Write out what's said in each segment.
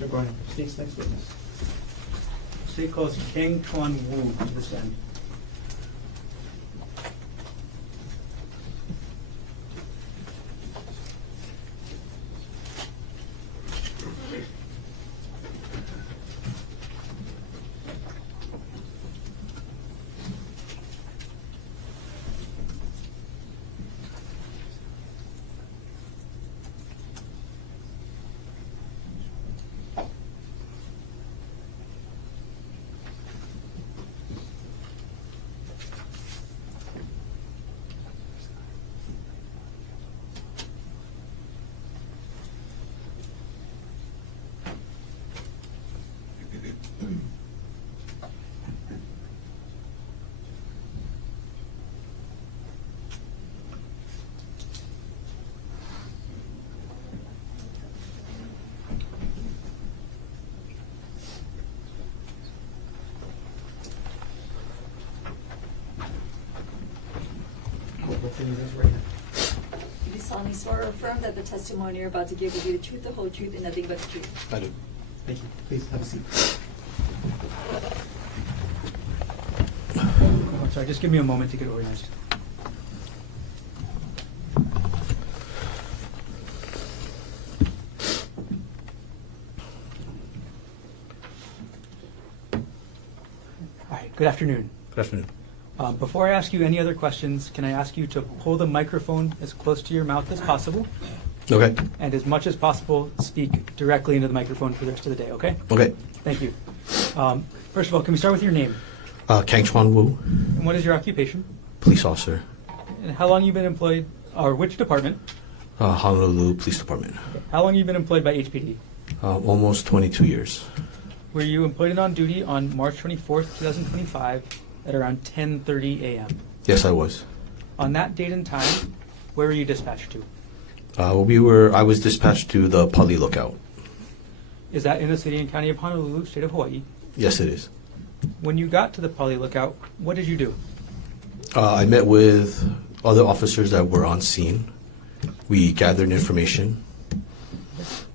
Mr. Konig, state's next witness. State calls Kang Chuan Wu to the stand. Do you solemnly swear or affirm that the testimony you're about to give will be the truth, the whole truth, and nothing but the truth? I do. Thank you. Please have a seat. Oh, sorry, just give me a moment to get organized. All right, good afternoon. Good afternoon. Before I ask you any other questions, can I ask you to hold the microphone as close to your mouth as possible? Okay. And as much as possible, speak directly into the microphone for the rest of the day, okay? Okay. Thank you. First of all, can we start with your name? Kang Chuan Wu, And what is your occupation? police officer, And how long you been employed, or which department? Honolulu Police Department. How long you been employed by HPD? Almost 22 years. Were you employed and on duty on March 24th, 2025 at around 10:30 a.m.? Yes, I was. On that date and time, where were you dispatched to? I was dispatched to the Pali Lookout. Is that in the city and county of Honolulu, state of Hawaii? Yes, it is. When you got to the Pali Lookout, what did you do? I met with other officers that were on scene. We gathered information.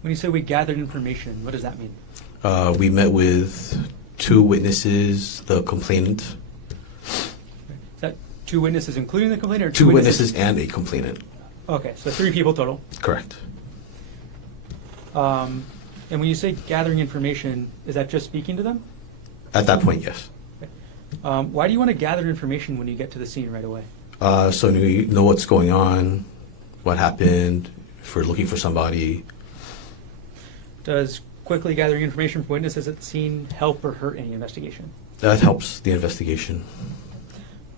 When you say we gathered information, what does that mean? We met with two witnesses, the complainant, Is that two witnesses including the complainant, or two witnesses and a complainant. Okay, so 3 people total. Correct. And when you say gathering information, is that just speaking to them? At that point, yes. Why do you want to gather information when you get to the scene right away? So we know what's going on, what happened, if we're looking for somebody. Does quickly gathering information from witnesses at the scene help or hurt any investigation? That helps the investigation.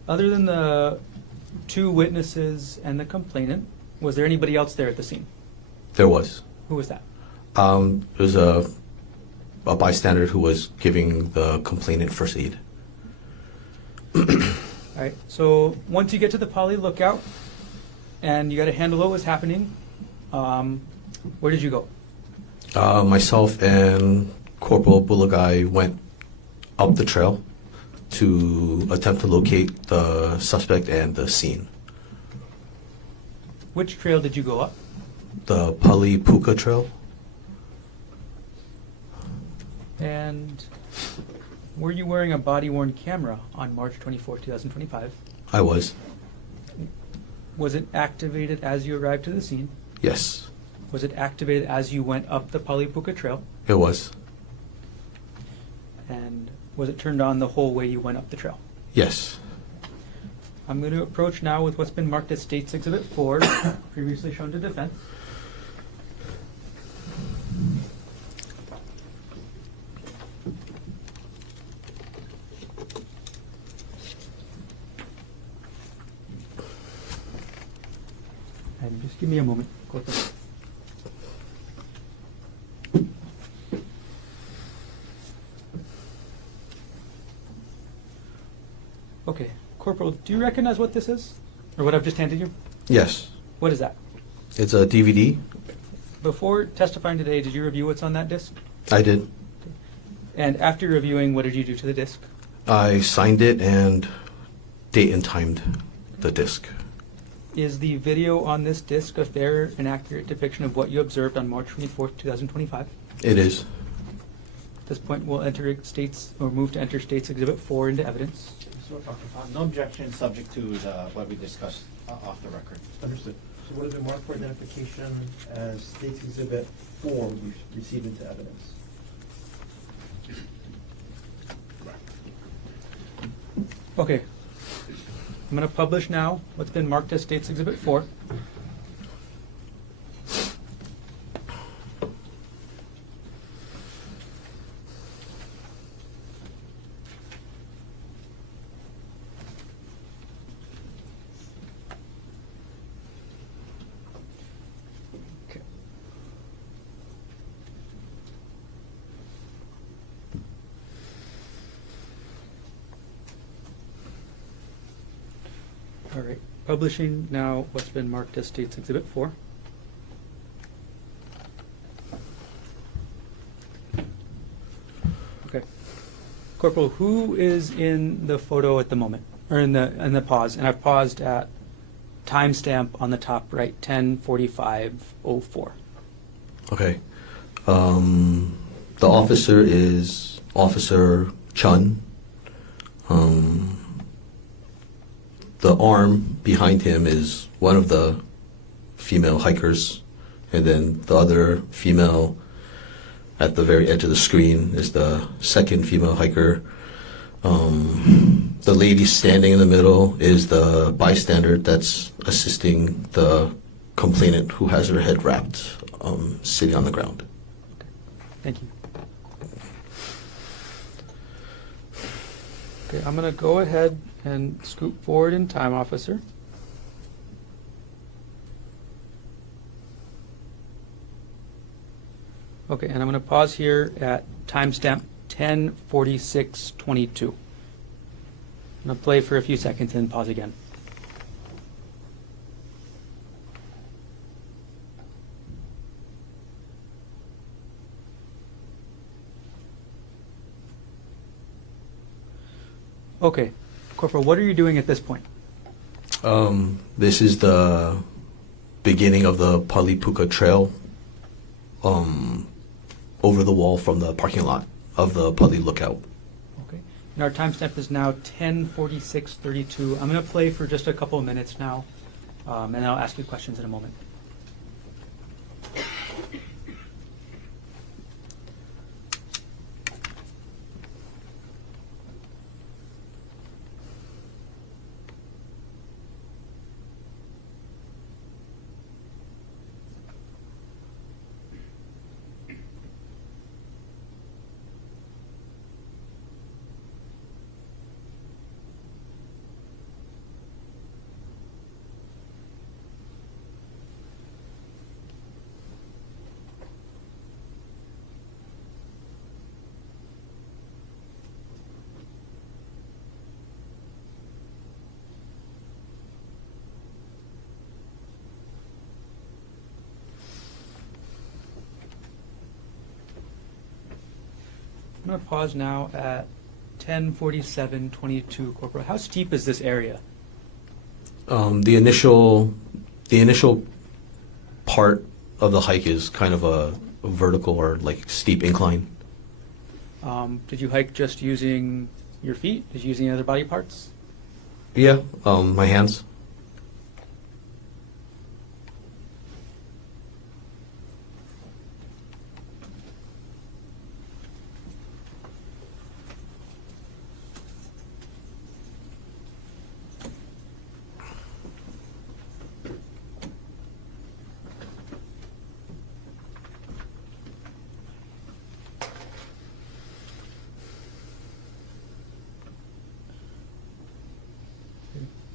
Other than the 2 witnesses and the complainant, was there anybody else there at the scene? There was. Who was that? There was a bystander who was giving the complainant first aid. All right, so once you get to the Pali Lookout and you got to handle what was happening, where did you go? Myself and Corporal Bulagai went up the trail to attempt to locate the suspect and the scene. Which trail did you go up? The Pali Puka Trail. And were you wearing a body-worn camera on March 24, 2025? I was. Was it activated as you arrived to the scene? Yes, Was it activated as you went up the Palipuka Trail? it was. And was it turned on the whole way you went up the trail? Yes. I'm going to approach now with what's been marked as State's Exhibit 4, previously shown to defense. And just give me a moment. Go with it. Okay, Corporal, do you recognize what this is? Or what I've just handed you? Yes. What is that? It's a DVD. Before testifying today, did you review what's on that disc? I did. And after reviewing, what did you do to the disc? I signed it and date and timed the disc. Is the video on this disc a fair and accurate depiction of what you observed on March 24th, 2025? It is. At this point, we'll enter states, or move to enter States Exhibit 4 into evidence. So, no objection, subject to what we discussed off the record. Understood. So what has been marked for identification as State's Exhibit 4 will be received into evidence? Okay. I'm going to publish now what's been marked as States Exhibit 4. Okay. All right, publishing now what's been marked as States Exhibit 4. Okay. Corporal, who is in the photo at the moment, or in the pause? And I've paused at timestamp on the top right, 10:45:04. Okay. The officer is Officer Chun. The arm behind him is one of the female hikers, and then the other female at the very edge of the screen is the second female hiker. The lady standing in the middle is the bystander that's assisting the complainant who has her head wrapped, sitting on the ground. Thank you. Okay, I'm going to go ahead and scoot forward in time, officer. Okay, and I'm going to pause here at timestamp 10:46:22. I'm going to play for a few seconds and pause again. Okay, Corporal, what are you doing at this point? This is the beginning of the Palipuka Trail, over the wall from the parking lot of the Pali Lookout. Okay, and our timestamp is now 10:46:32. I'm going to play for just a couple of minutes now, and I'll ask you questions in a moment. I'm going to pause now at 10:47:22, Corporal. How steep is this area? The initial part of the hike is kind of a vertical or like steep incline. Did you hike just using your feet? Did you use any other body parts? Yeah, my hands.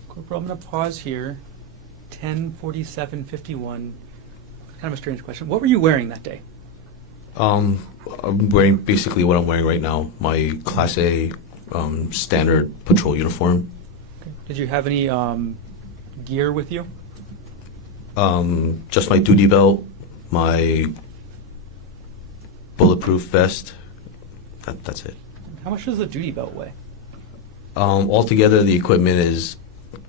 Corporal, I'm going to pause here. 10:47:51. Kind of a strange question. What were you wearing that day? I'm wearing basically what I'm wearing right now, my Class A standard patrol uniform. Okay. Did you have any gear with you? Just my duty belt, my bulletproof vest. That's it. How much does the duty belt weigh? Altogether, the equipment is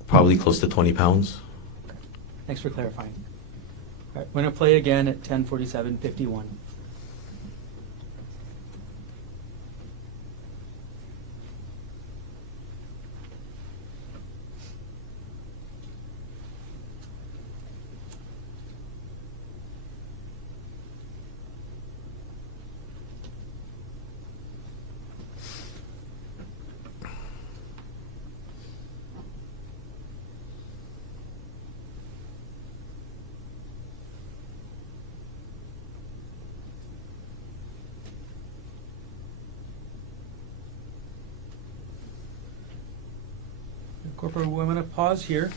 probably close to 20 pounds. Thanks for clarifying. All right, we're going to play again at 10:47:51. Corporal Wu, I'm going to pause here.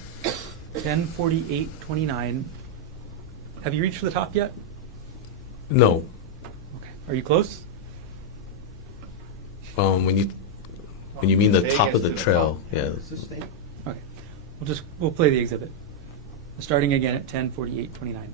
10:48:29. Have you reached the top yet? No. Okay. Are you close? When you mean the Vegas top of the to the trail, top. yeah. Is this state? Okay. We'll play the exhibit. Starting again at 10:48:29.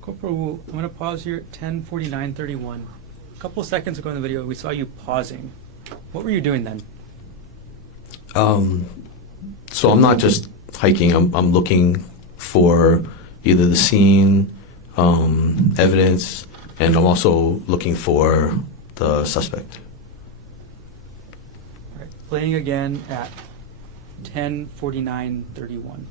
Corporal Wu, I'm going to pause here at 10:49:31. A couple of seconds ago in the video, we saw you pausing. What were you doing then? So I'm not just hiking. I'm looking for either the scene, evidence, and I'm also looking for the suspect. All right. Playing again at 10:49:31.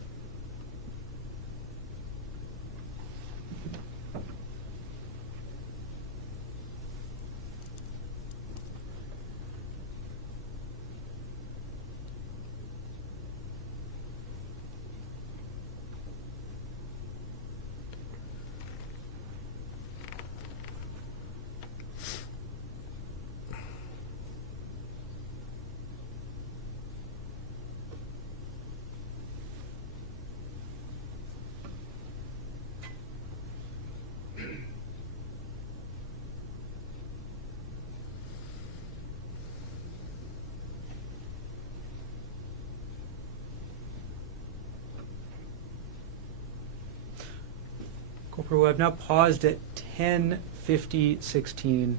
Corporal, I've now paused at 10:50:16.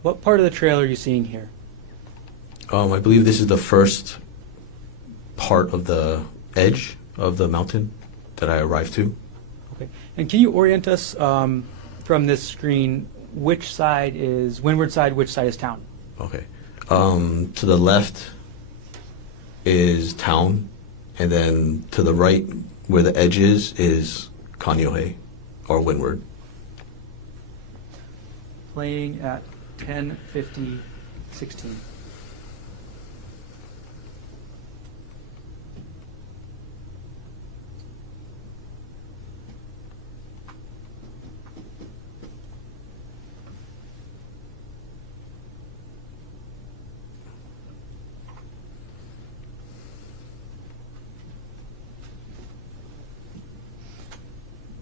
What part of the trail are you seeing here? I believe this is the first part of the edge of the mountain that I arrived to. Okay. And can you orient us from this screen? Which side is windward side? Which side is town? Okay. To the left is town, and then to the right, where the edge is Kaneohe, or windward. Playing at 10:50:16.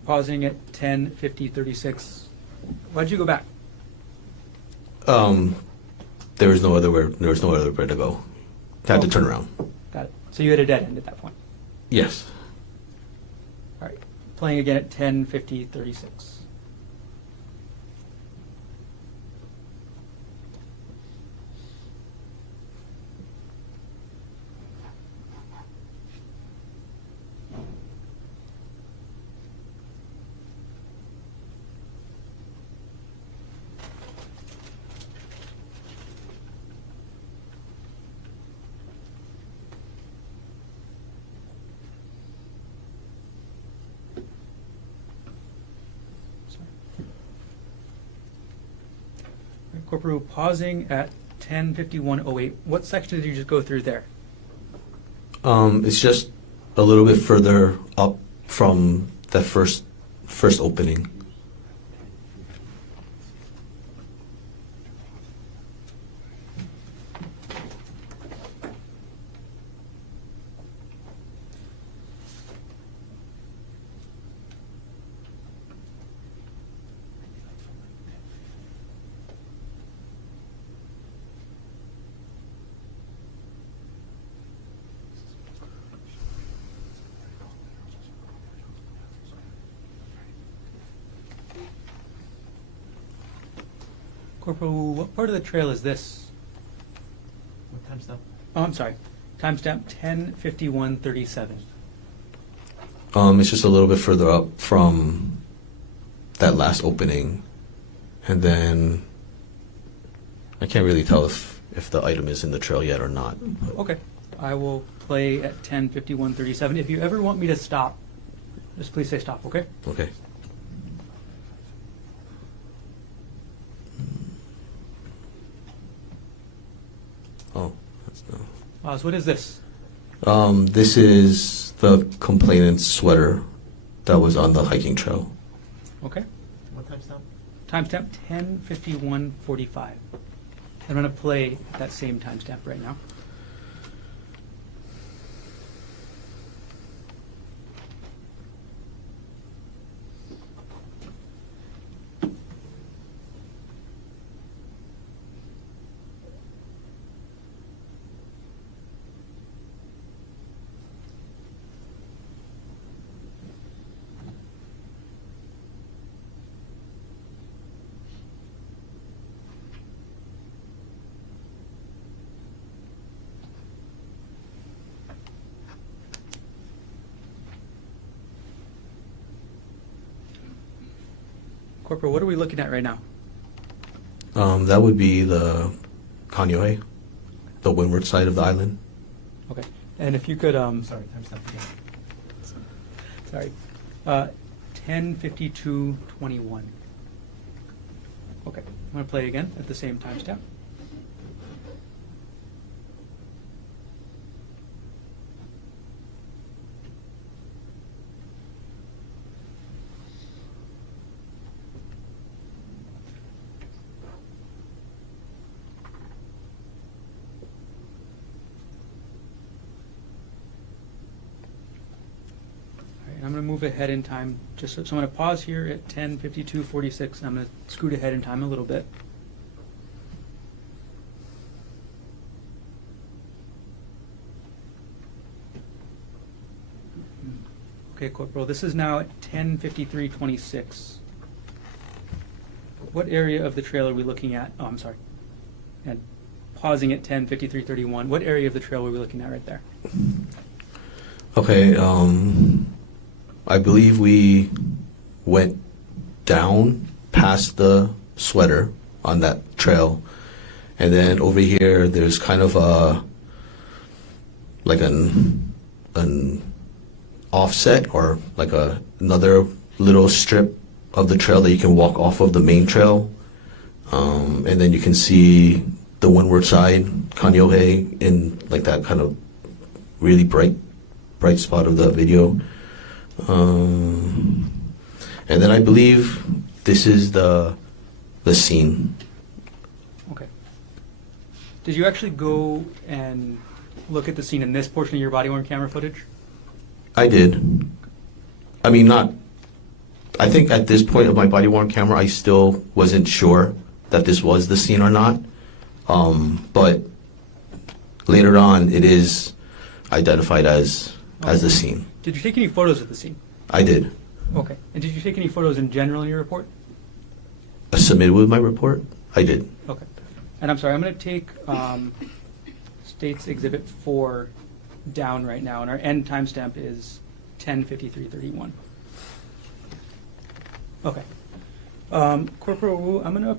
Pausing at 10:50:36. Why'd you go back? There was no other way to go. Had to turn around. Got it. So you had a dead end at that point. Yes. All right. Playing again at 10:50:36. Corporal, pausing at 10:51:08. What section did you just go through there? It's just a little bit further up from that first opening. Corporal, what part of the trail is this? What time stop? Oh, I'm sorry. Timestamp 10:51:37. It's just a little bit further up from that last opening, and then I can't really tell if the item is in the trail yet or not. Okay. I will play at 10:51:37. If you ever want me to stop, just please say stop, okay? Okay. Oh, that's no. Oz, what is this? This is the complainant's sweater that was on the hiking trail. Okay. What time stop? Timestamp 10:51:45. I'm going to play that same timestamp right now. Corporal, what are we looking at right now? That would be the Kaneohe, the windward side of the island. Okay. And if you could, Sorry, time stop again. sorry, 10:52:21. Okay. I'm going to play again at the same timestamp. I'm going to move ahead in time. So I'm going to pause here at 10:52:46. I'm going to scoot ahead in time a little bit. Okay, Corporal, this is now at 10:53:26. What area of the trail are we looking at? Oh, I'm sorry. And pausing at 10:53:31. What area of the trail are we looking at right there? Okay, I believe we went down past the sweater on that trail, and then over here there's kind of like an offset or like another little strip of the trail that you can walk off of the main trail, and then you can see the windward side, Kaneohe, in like that kind of really bright spot of the video. And then I believe this is the scene. Okay. Did you actually go and look at the scene in this portion of your body-worn camera footage? I did. I mean, not. I think at this point of my body-worn camera, I still wasn't sure that this was the scene or not. But later on, it is identified as the scene. Did you take any photos of the scene? I did. Okay. And did you take any photos in general in your report? Submitted with my report? I did. Okay. And I'm sorry, I'm going to take State's Exhibit 4 down right now, and our end timestamp is 10:53:31. Okay. Corporal Wu, I'm going to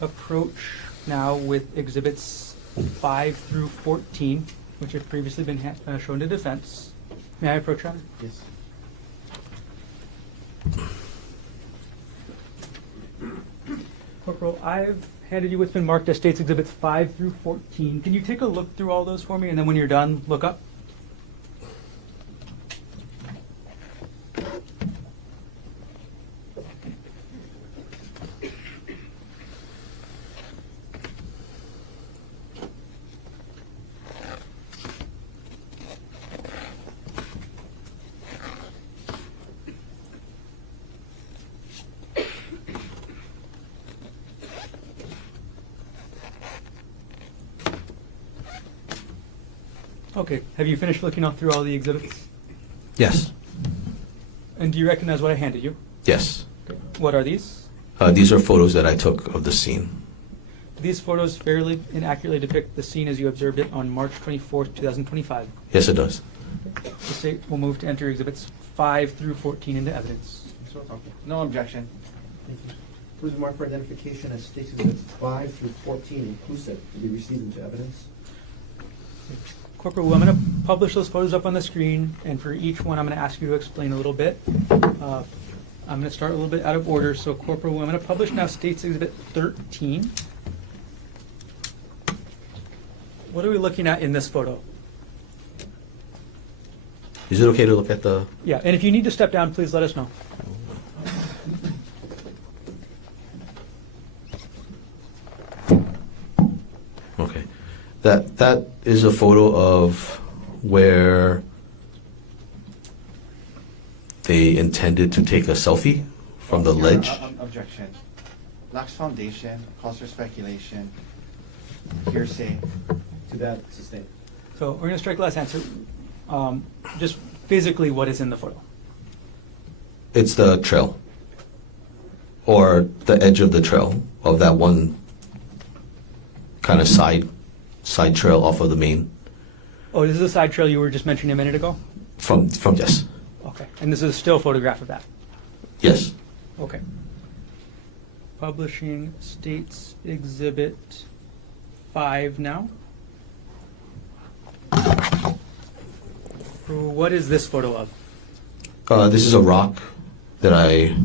approach now with Exhibits 5 through 14, which have previously been shown to defense. May I approach, Your Honor? Yes. Corporal, I've handed you what's been marked as State's Exhibits 5 through 14. Can you take a look through all those for me, and then when you're done, look up? Okay, have you finished looking through all the exhibits? Yes. And do you recognize what I handed you? Yes. Okay. What are these? These are photos that I took of the scene. these photos fairly and accurately depict the scene as you observed it on March 24th, 2025? Yes, it does. The state will move to enter exhibits 5 through 14 into evidence. No objection. Thank you. Please mark for identification as State's Exhibits 5 through 14 inclusive to be received into evidence. Corporal Wu, I'm going to publish those photos up on the screen, and for each one, I'm going to ask you to explain a little bit. I'm going to start a little bit out of order. So, Corporal Wu, I'm going to publish now State's Exhibit 13. What are we looking at in this photo? Is it okay to look at the? Yeah, and if you need to step down, please let us know. Okay, that is a photo of where they intended to take a selfie from the ledge. Objection. Lacks foundation, calls for speculation, hearsay. To that, sustained. So we're going to strike last answer. Just physically, what is in the photo? It's the trail, or the edge of the trail of that one kind of side trail off of the main. Oh, this is a side trail you were just mentioning a minute ago? From yes, Okay. And this is a still photograph of that? yes. Okay. Publishing States Exhibit 5 now. What is this photo of? This is a rock that I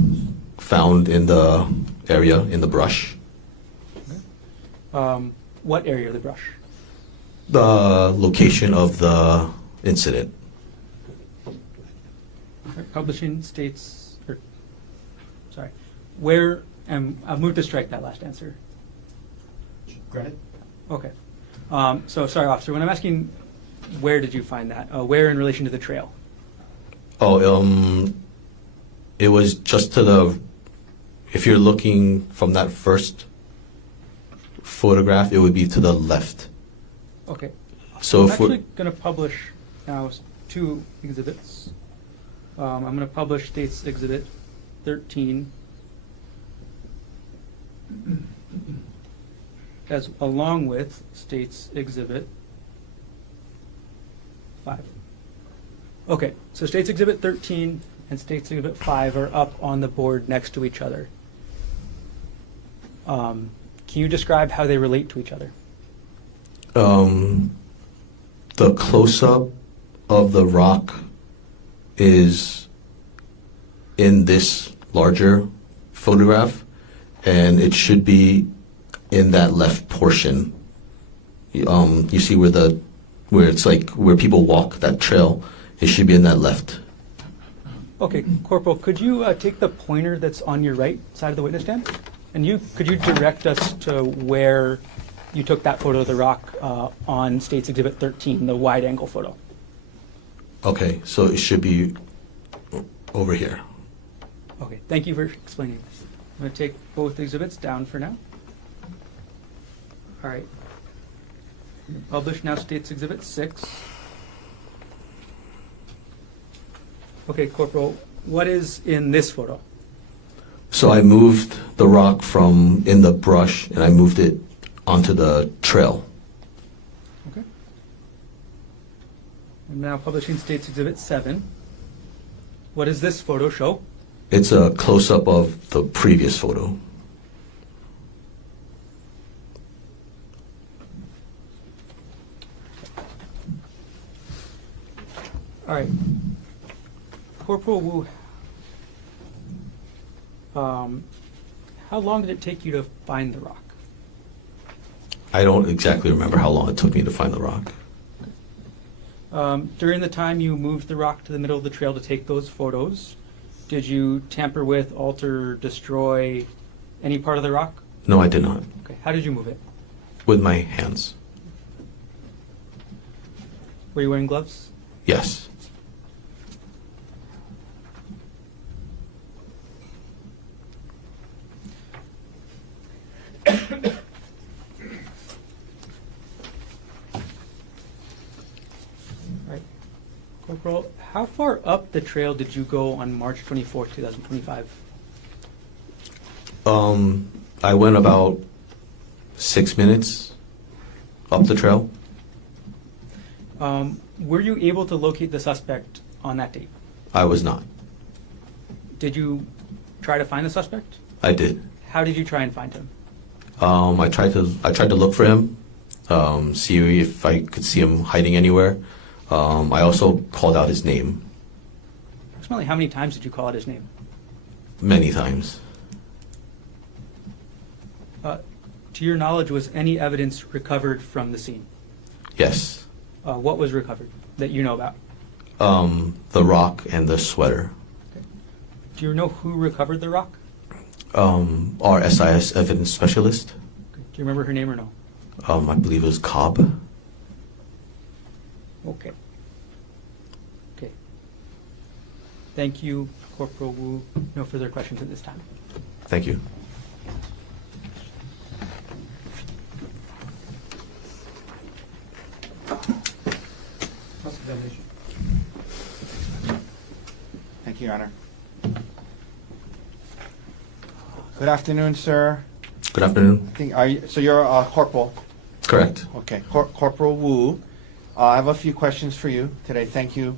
found in the area in the brush. What area of the brush? The location of the incident. Publishing States, sorry, where, and I'll move to strike that last answer. Granted? Okay. So, sorry, officer, when I'm asking where did you find that? Where in relation to the trail? Oh, it was just to the, if you're looking from that first photograph, it would be to the left. Okay. So I'm if we're, actually going to publish now 2 exhibits. I'm going to publish States Exhibit 13 as along with States Exhibit 5. Okay, so States Exhibit 13 and States Exhibit 5 are up on the board next to each other. Can you describe how they relate to each other? the close-up of the rock is in this larger photograph, and it should be in that left portion. You see where it's like where people walk, that trail, it should be in that left. Okay, Corporal, could you take the pointer that's on your right side of the witness stand? And could you direct us to where you took that photo of the rock on States Exhibit 13, the wide-angle photo? Okay, so it should be over here. Okay, thank you for explaining. I'm going to take both exhibits down for now. All right. Publish now States Exhibit 6. Okay, Corporal, what is in this photo? So I moved the rock from in the brush and I moved it onto the trail. Okay. I'm now publishing States Exhibit 7. What does this photo show? It's a close-up of the previous photo. All right. Corporal Wu, how long did it take you to find the rock? I don't exactly remember how long it took me to find the rock. During the time you moved the rock to the middle of the trail to take those photos, did you tamper with, alter, destroy any part of the rock? No, I did not. Okay. How did you move it? With my hands. Were you wearing gloves? Yes. All right. Corporal, how far up the trail did you go on March 24th, 2025? I went about 6 minutes up the trail. Were you able to locate the suspect on that date? I was not. Did you try to find the suspect? I did. How did you try and find him? I tried to look for him, see if I could see him hiding anywhere. I also called out his name Approximately how many times did you call out his name? many times. To your knowledge, was any evidence recovered from the scene? Yes. What was recovered that you know about? The rock and the sweater. Do you know who recovered the rock? Our SIS evidence specialist. Do you remember her name or no? I believe it was Cobb. Okay. Okay. Thank you, Corporal Wu. No further questions at this time. Thank you. Cross-examination. Thank you, Your Honor. Good afternoon, sir. Good afternoon. So you're a corporal? Correct. Okay, Corporal Wu. I have a few questions for you today. Thank you.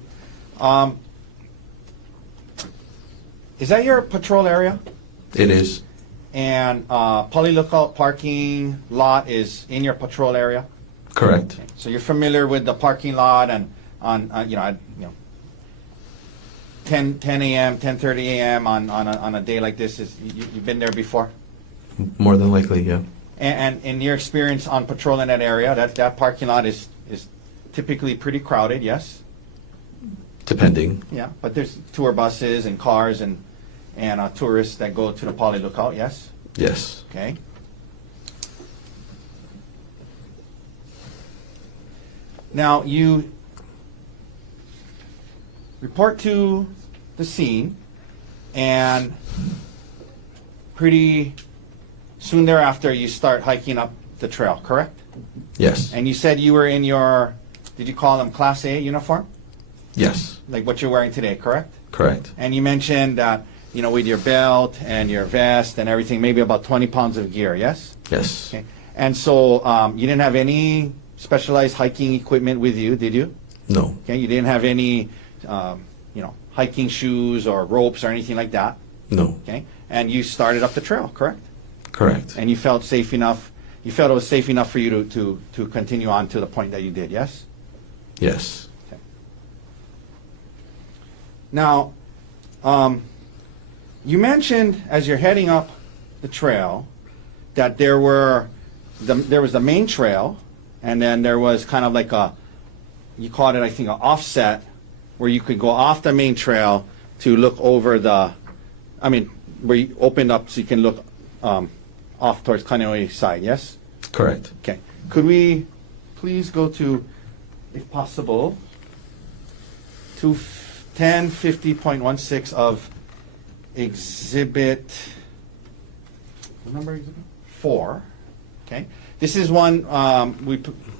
Is that your patrol area? It is. And Poly Lookout parking lot is in your patrol area? Correct. So you're familiar with the parking lot and on 10 a.m., 10:30 a.m. on a day like this, you've been there before? More than likely, yeah. And in your experience on patrol in that area, that parking lot is typically pretty crowded, yes? Depending. Yeah, but there's tour buses and cars and tourists that go to the Poly Lookout, yes? Yes. Okay. Now, you report to the scene, and pretty soon thereafter, you start hiking up the trail, correct? Yes. And you said you were in your, did you call them Class A uniform? Yes. Like what you're wearing today, correct? Correct. And you mentioned that, with your belt and your vest and everything, maybe about 20 pounds of gear, yes? Yes. Okay. And so you didn't have any specialized hiking equipment with you, did you? No. Okay. You didn't have any, hiking shoes or ropes or anything like that. No. Okay. And you started up the trail, correct? Correct. And you felt safe enough. You felt it was safe enough for you to continue on to the point that you did, yes? Yes. Okay. Now, you mentioned as you're heading up the trail that there was the main trail, and then there was kind of like you called it, I think, an offset, where you could go off the main trail to look over where you opened up so you can look off towards Kaneohe side, yes? Correct. Okay. Could we please go to, if possible, to 1050.16 of exhibit, what number exhibit? 4. Okay. This is one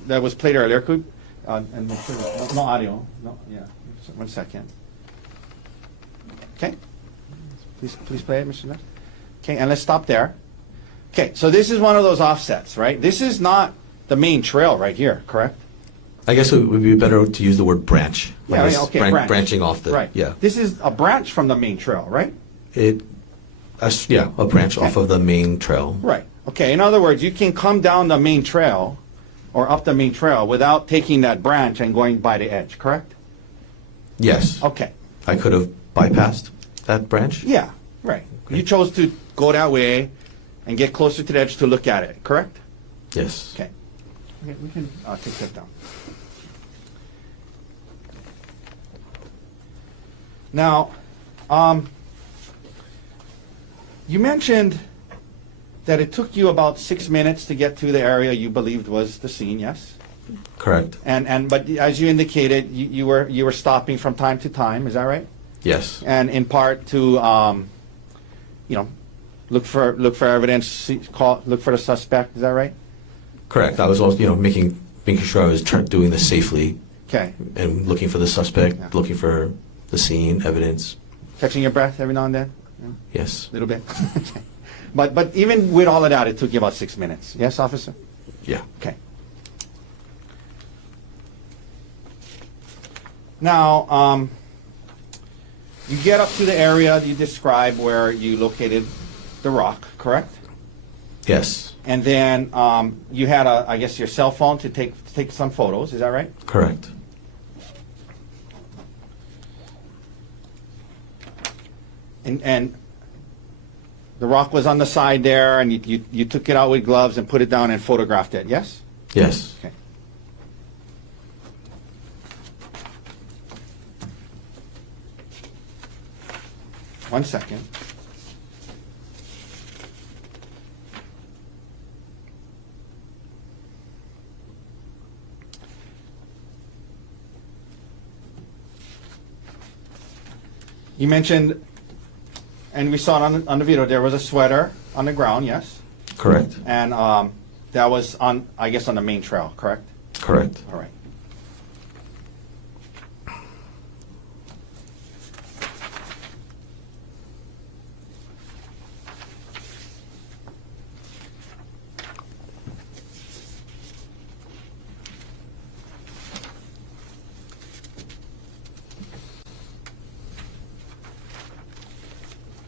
that was played earlier. Could and make sure no audio. No, yeah. 1 second. Okay. Please play it, Mr. Nutt. Okay, and let's stop there. Okay, so this is one of those offsets, right? This is not the main trail right here, correct? I guess it would be better to use the word branch. Yeah, Like yeah, it's okay, branch. branching off the. Right. Yeah. This is a branch from the main trail, right? A branch off of the main trail. Right. Okay, in other words, you can come down the main trail or up the main trail without taking that branch and going by the edge, correct? Yes. Okay. I could have bypassed that branch. Yeah, right. You chose to go that way and get closer to the edge to look at it, correct? Yes. Okay. Okay, we can take that down. Now, you mentioned that it took you about 6 minutes to get to the area you believed was the scene, yes? Correct. But as you indicated, you were stopping from time to time, is that right? Yes. And in part to look for evidence, look for the suspect, is that right? Correct. I was also, making sure I was doing this safely Okay. and looking for the suspect, Yeah. looking for the scene, evidence. Catching your breath every now and then? Yes. A little bit? Okay. But even with all of that, it took you about 6 minutes. Yes, officer? Yeah. Okay. Now, you get up to the area you described where you located the rock, correct? Yes. And then you had, I guess, your cell phone to take some photos. Is that right? Correct. And the rock was on the side there, and you took it out with gloves and put it down and photographed it. Yes? Yes. Okay. One second. You mentioned, and we saw it on the video, there was a sweater on the ground, yes? Correct. And that was on, I guess, on the main trail, correct? Correct. All right.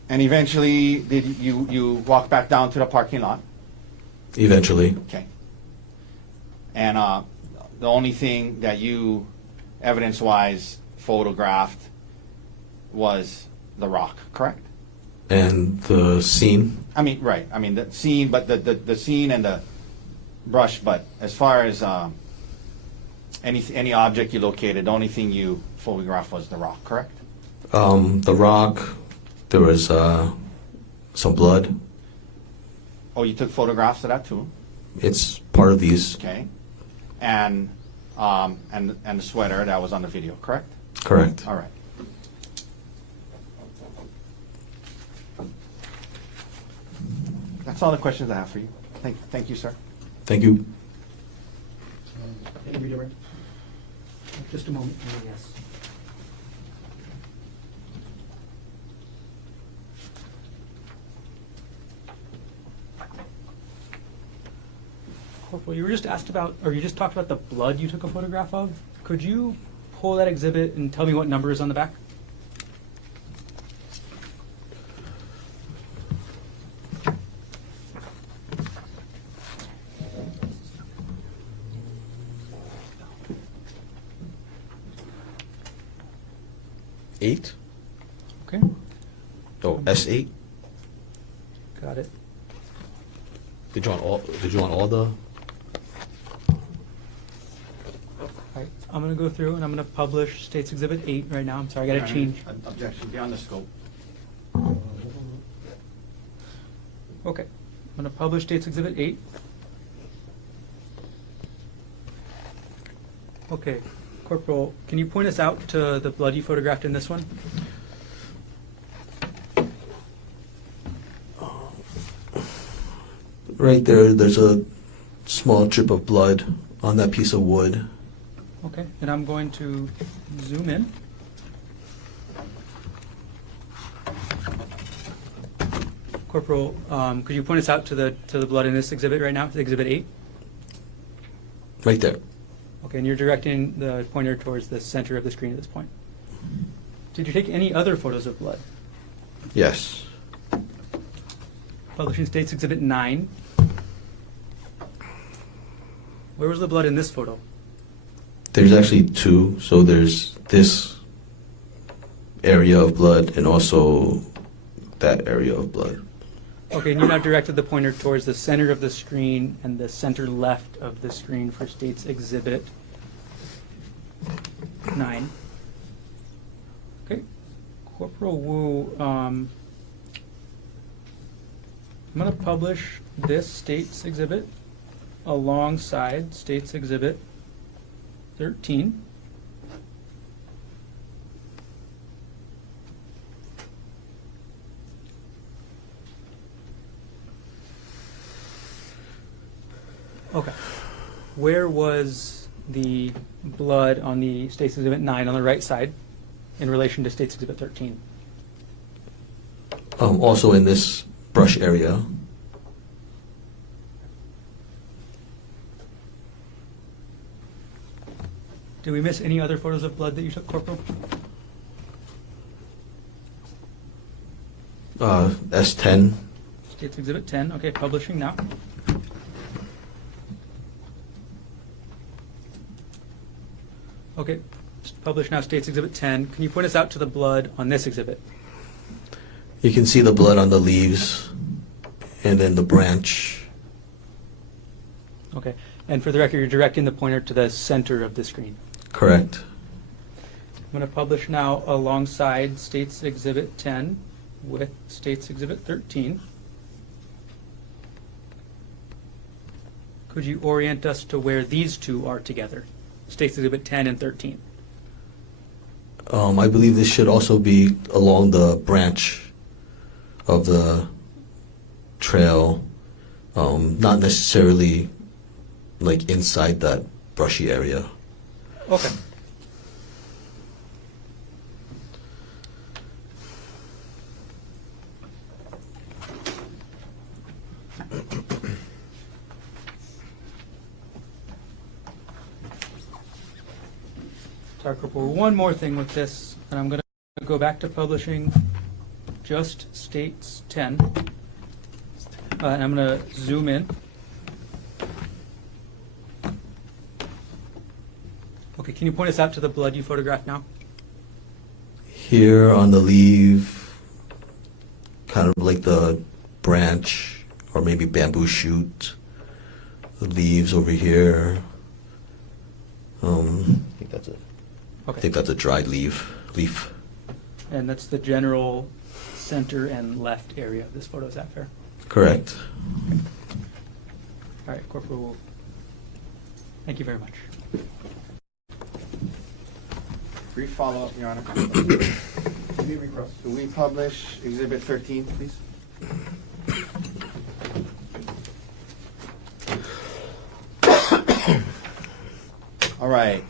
And eventually, did you walk back down to the parking lot? Eventually. Okay. And the only thing that you, evidence-wise, photographed was the rock, correct? And the scene. I mean, right. I mean, the scene, but the scene and the brush. But as far as any object you located, the only thing you photographed was the rock, correct? The rock. There was some blood. Oh, you took photographs of that too. It's part of these. Okay. And the sweater that was on the video, correct? Correct. All right. That's all the questions I have for you. Thank you, sir. Thank you. Thank you, Director. Just a moment. Yes. Corporal, you were just asked about, or you just talked about the blood you took a photograph of. Could you pull that exhibit and tell me what number is on the back? Eight. Okay, Oh, S8. got it. Did you want all? Did you want all the? All right, I'm gonna go through and I'm gonna publish State's Exhibit 8 right now. I'm sorry, I gotta change. Objection, beyond the scope. Okay, I'm gonna publish State's Exhibit 8. Okay, Corporal, can you point us out to the blood you photographed in this one? Right there. There's a small drip of blood on that piece of wood. Okay, and I'm going to zoom in. Corporal, could you point us out to the blood in this exhibit right now, Exhibit 8? Right there. Okay, and you're directing the pointer towards the center of the screen at this point. Did you take any other photos of blood? Yes. Publishing State's Exhibit 9. Where was the blood in this photo? There's actually two. So there's this area of blood and also that area of blood. Okay, and you now directed the pointer towards the center of the screen and the center left of the screen for State's Exhibit 9. Okay, Corporal Wu, I'm going to publish this State's Exhibit alongside State's Exhibit 13. Okay. Where was the blood on the State's Exhibit 9 on the right side in relation to State's Exhibit 13? Also in this brush area. Did we miss any other photos of blood that you took, Corporal? S10. State's Exhibit 10. Okay, publishing now. Okay, publish now, State's Exhibit 10. Can you point us out to the blood on this exhibit? You can see the blood on the leaves and then the branch. Okay, and for the record, you're directing the pointer to the center of the screen. Correct. I'm going to publish now alongside State's Exhibit 10 with State's Exhibit 13. Could you orient us to where these two are together? State's Exhibit 10 and 13. I believe this should also be along the branch of the trail, not necessarily like inside that brushy area. Okay. Sorry, Corporal. One more thing with this, and I'm going to go back to publishing just States 10. And I'm going to zoom in. Okay, can you point us out to the blood you photographed now? Here on the leaf, kind of like the branch or maybe bamboo shoot, the leaves over here. I think that's it. I Okay. think that's a dried leaf. And that's the general center and left area of this photo. Is that fair? Correct. All right, Corporal. Thank you very much. Brief follow-up, Your Honor. Give me a request. Do we publish Exhibit 13, please? All right.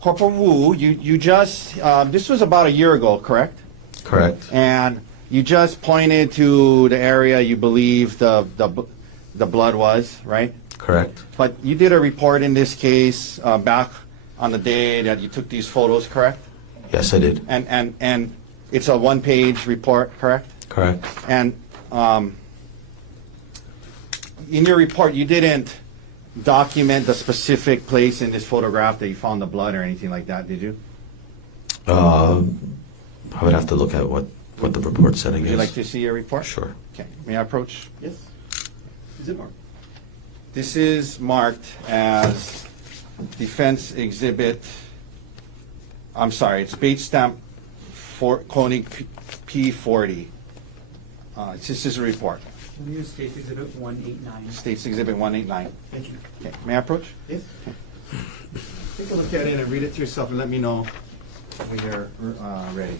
Corporal Wu, you just, this was about a year ago, correct? Correct. And you just pointed to the area you believe the blood was, right? Correct. But you did a report in this case back on the day that you took these photos, correct? Yes, I did. And it's a one-page report, correct? Correct. And in your report, you didn't document the specific place in this photograph that you found the blood or anything like that, did you? I would have to look at what the report said, I Would guess. you like to see your report? Sure. Okay. May I approach? Yes. Is it marked? This is marked as Defense Exhibit, I'm sorry, it's Bait Stamp Konig P40. This is a report. We'll use State's Exhibit 189. States Exhibit 189. Thank you. Okay. May I approach? Yes. Take a look at it and read it to yourself and let me know when you're ready.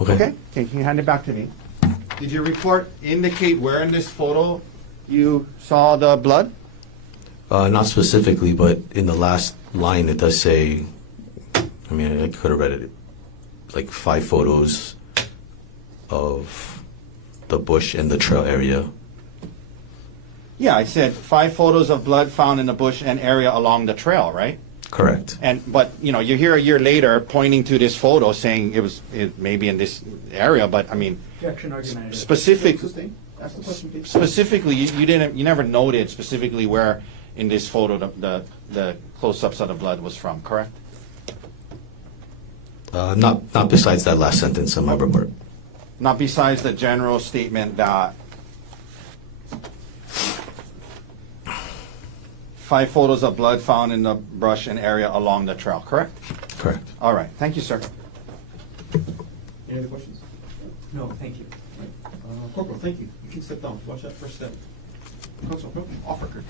Okay. Can you hand it back to me? Did your report indicate where in this photo you saw the blood? Not specifically, but in the last line it does say, I mean, I could have read it, like 5 photos of the bush and the trail area. Yeah, I said 5 photos of blood found in the bush and area along the trail, right? Correct. But you're here a year later pointing to this photo saying it maybe in this area, but I mean, Objection argumentative. Sustain. Ask the question, please. specifically, you never noted specifically where in this photo the close-ups of the blood was from, correct? Not besides that last sentence in my report. Not besides the general statement that 5 photos of blood found in the brush and area along the trail, correct? Correct. All right, thank you, sir. Any other questions? No, thank you. Corporal, thank you. You can step down. Watch that first step. Constable, off record.